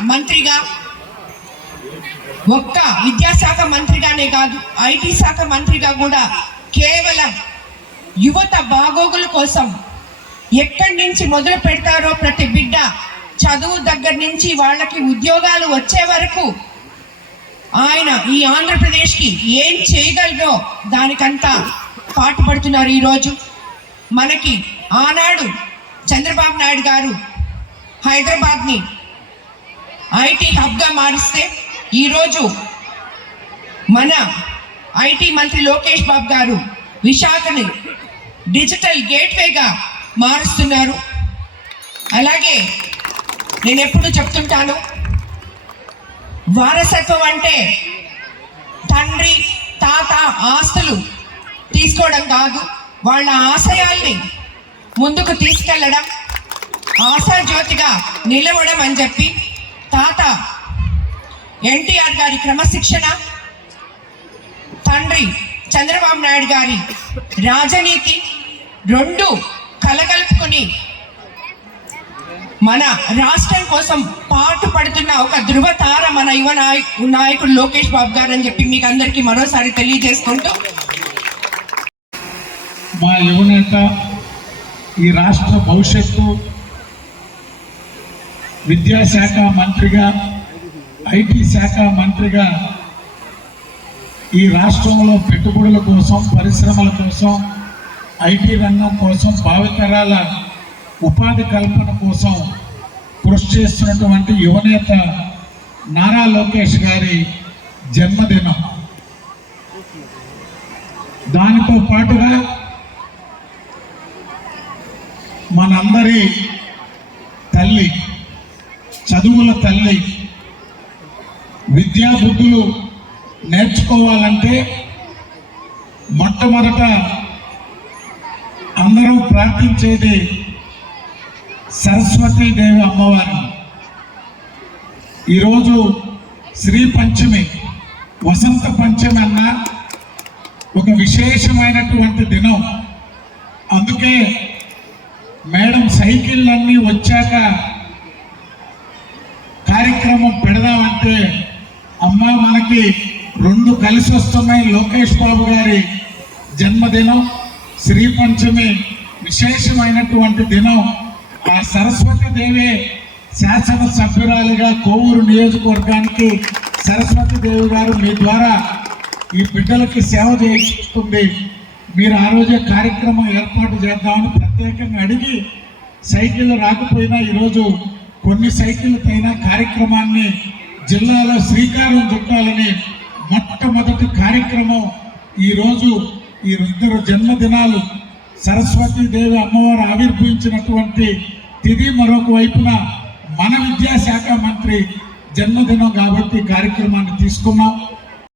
మంత్రిగా ఒక్క విద్యాశాఖ మంత్రిగానే కాదు ఐటీ శాఖ మంత్రిగా కూడా కేవలం యువత బాగోగుల కోసం ఎక్కడి నుంచి మొదలు పెడతారో ప్రతి బిడ్డ చదువు దగ్గర నుంచి వాళ్ళకి ఉద్యోగాలు వచ్చే వరకు ఆయన ఈ ఆంధ్రప్రదేశ్కి ఏం చేయగలరో దానికంతా పాటుపడుతున్నారు ఈరోజు. మనకి ఆనాడు చంద్రబాబు నాయుడు గారు హైదరాబాద్ని ఐటీ హబ్గా మారిస్తే ఈరోజు మన ఐటీ మంత్రి లోకేష్ బాబు గారు విశాఖని డిజిటల్ గేట్వేగా మారుస్తున్నారు. అలాగే నేను ఎప్పుడు చెప్తుంటాను వారసత్వం అంటే తండ్రి తాత ఆస్తులు తీసుకోవడం కాదు వాళ్ళ ఆశయాల్ని ముందుకు తీసుకెళ్ళడం ఆశాజ్యోతిగా నిలవడం అని చెప్పి తాత ఎన్టీఆర్ గారి క్రమశిక్షణ తండ్రి చంద్రబాబు నాయుడు గారి రాజనీతి రెండు కలగలుపుకొని మన రాష్ట్రం కోసం పాటు పడుతున్న ఒక ధృవతార మన యువ నాయకు నాయకుడు లోకేష్ బాబు గారు అని చెప్పి మీకు అందరికీ మరోసారి తెలియజేసుకుంటూ. మా యువనేత ఈ రాష్ట్ర భవిష్యత్తు విద్యాశాఖ మంత్రిగా ఐటీ శాఖ మంత్రిగా ఈ రాష్ట్రంలో పెట్టుబడుల కోసం పరిశ్రమల కోసం ఐటీ రంగం కోసం భావితరాల ఉపాధి కల్పన కోసం కృషి చేస్తున్నటువంటి యువనేత నారా లోకేష్ గారి జన్మదినం. దానితో పాటుగా మనందరి తల్లి చదువుల తల్లి విద్యా బుద్ధులు నేర్చుకోవాలంటే మొట్టమొదట అందరూ ప్రార్థించేది సరస్వతీదేవి అమ్మవారిని ఈరోజు శ్రీ పంచమి వసంత పంచమి అన్న ఒక విశేషమైనటువంటి దినం. అందుకే మేడం సైకిళ్ళన్నీ వచ్చాక కార్యక్రమం పెడదామంటే అమ్మ మనకి రెండు కలిసి వస్తున్నాయి. లోకేష్ బాబు గారి జన్మదినం శ్రీ పంచమి విశేషమైనటువంటి దినం. ఆ సరస్వతి దేవి శాసన కోవూరు నియోజకవర్గానికి సరస్వతి దేవి గారు మీ ద్వారా ఈ బిడ్డలకి సేవ చేస్తుంది మీరు ఆ రోజే కార్యక్రమం ఏర్పాటు చేద్దామని ప్రత్యేకంగా అడిగి సైకిల్ రాకపోయినా ఈరోజు కొన్ని సైకిల్ పైన కార్యక్రమాన్ని జిల్లాలో శ్రీకారం చుట్టాలని మొట్టమొదటి కార్యక్రమం ఈరోజు ఈ ఇద్దరు జన్మదినాలు సరస్వతీదేవి అమ్మవారు ఆవిర్భవించినటువంటి తిది మరొక వైపున మన విద్యాశాఖ మంత్రి జన్మదినం కాబట్టి కార్యక్రమాన్ని తీసుకున్నాం.